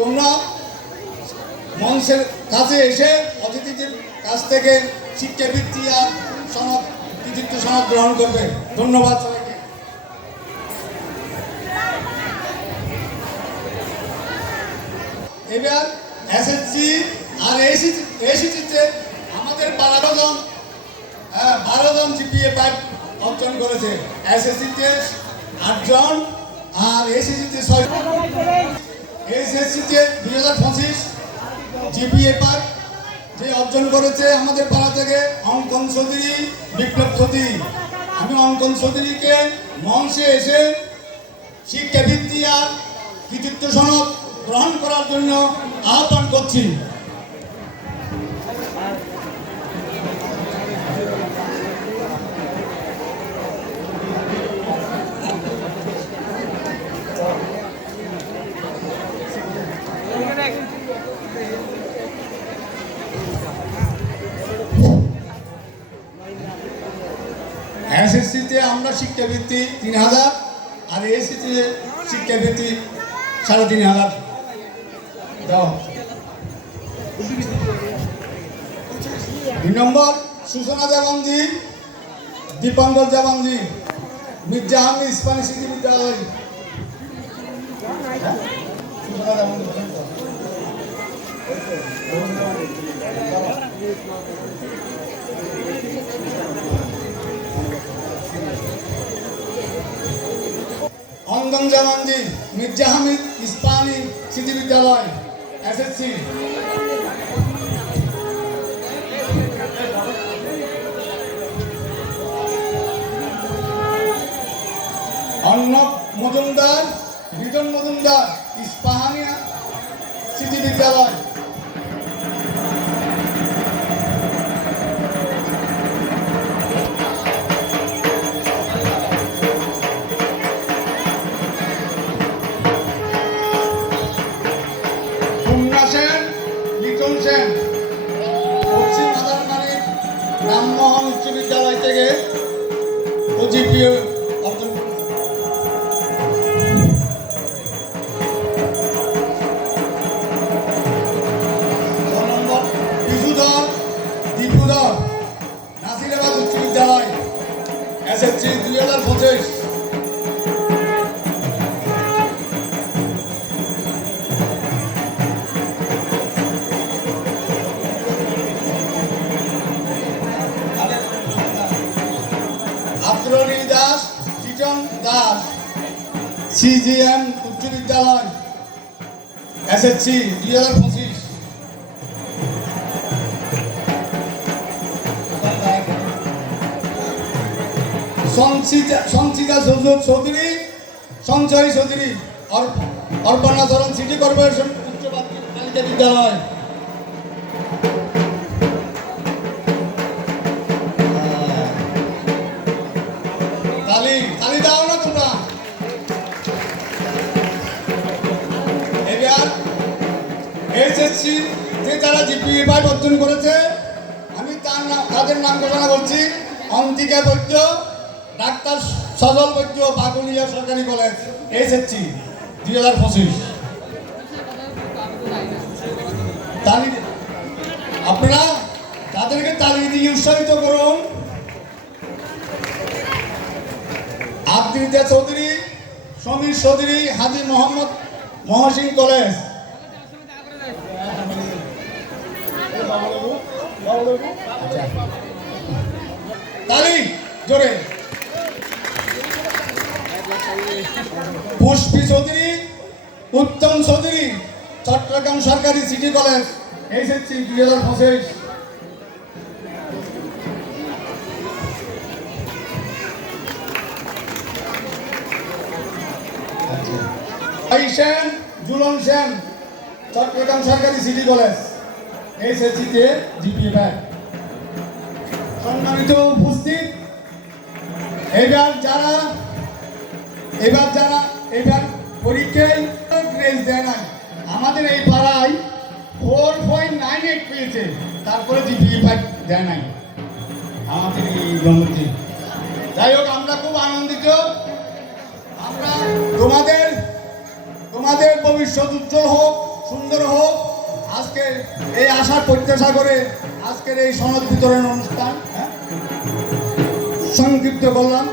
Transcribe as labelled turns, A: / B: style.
A: তোমরা মঞ্চের কাছে এসে অতিথিদের কাছ থেকে শিক্ষাবৃত্তি আর সনদ, কৃতিত্ব সনদ গ্রহণ করবে। ধন্যবাদ এবার এসএসসি আর এসি এসিতে আমাদের বারো জন হ্যাঁ বারো জন জিপিএ পাইপ অর্জন করেছে। এসএসসিতে আটজন আর এসিসিতে ছয় এসএসসিতে দুই হাজার পঁচিশ জিপিএ পার, যে অর্জন করেছে আমাদের পাড়া থেকে অঙ্কন চৌধুরী বিপ্লব চৌধুরী আমি অঙ্কন চৌধুরীকে মঞ্চে এসে শিক্ষাবৃত্তি আর কৃতিত্ব সনদ গ্রহণ করার জন্য আহ্বান করছি। এসএসসিতে আমরা শিক্ষাবৃত্তি তিন হাজার, আর এসিতে শিক্ষাবৃত্তি সাড়ে তিন হাজার। দুই নম্বর, সুষমা দেবানজি দীপাঙ্কর দেবানজি মির্জা ইস্পানি সিটি বিদ্যালয়? সুষমা বলেন জামানজি মির্জা হামিদ ইস্পানি স্মৃতি বিদ্যালয়, এসএসসি। অর্ণব মজুমদার বিজন মজুমদার, ইস্পাহানিয়া স্মৃতি বিদ্যালয়। লিটন সেন পশ্চিম আদারমানি রামমোহন উচ্চ বিদ্যালয় থেকে ওজিপিও অর্জন উচ্চ বিদ্যালয় দুই হাজার পঁচিশ। সিজিএম উচ্চ বিদ্যালয় এসএসসি দুই হাজার পঁচিশ। সঞ্চিতা চৌধুরী সঞ্চয় চৌধুরী অর- অর্পণাচরণ সিটি কর্পোরেশন উচ্চ বালিকা বিদ্যালয়। তালি তালি দাও না এসএসসি যে যারা জিপিএ পাইপ অর্জন করেছে, আমি তার নাম, তাদের নাম ঘোষণা করছি। অন্তিকা বৈদ্য, ডাক্তার সজল বৈদ্য বাগুলিয়া সরকারি কলেজ। এসএসসি দুই হাজার পঁচিশ। আপনারা তাদেরকে তালি দিয়ে উৎসাহিত করুন। আবদিতা চৌধুরী, সমীর চৌধুরী, হাজি মোহাম্মদ মহসিন কলেজ। পুষ্পি চৌধুরী, উত্তম চৌধুরী, চট্টগ্রাম সরকারি সিটি কলেজ এসএসসি দুই হাজার পঁচিশ। সেন, জুলন সেন, চট্টগ্রাম সরকারি সিটি কলেজ। এসএসসিতে জিপিএ ব্যাগ সম্মানিত উপস্থিত, এবার যারা এবার যারা, এবার পরীক্ষায় দেয় নাই, আমাদের এই পাড়ায় ফোর পয়েন্ট নাইন এইট পেয়েছে, তারপরে জিপিএ ফাইভ দেয় নাই। আমাদের এই যাই হোক, আমরা খুব আনন্দিত। আমরা তোমাদের তোমাদের ভবিষ্যৎ উজ্জ্বল হোক এই আশার প্রত্যাশা করে আজকের এই সনদ বিতরণ অনুষ্ঠান হ্যাঁ, সংক্ষিপ্ত করলাম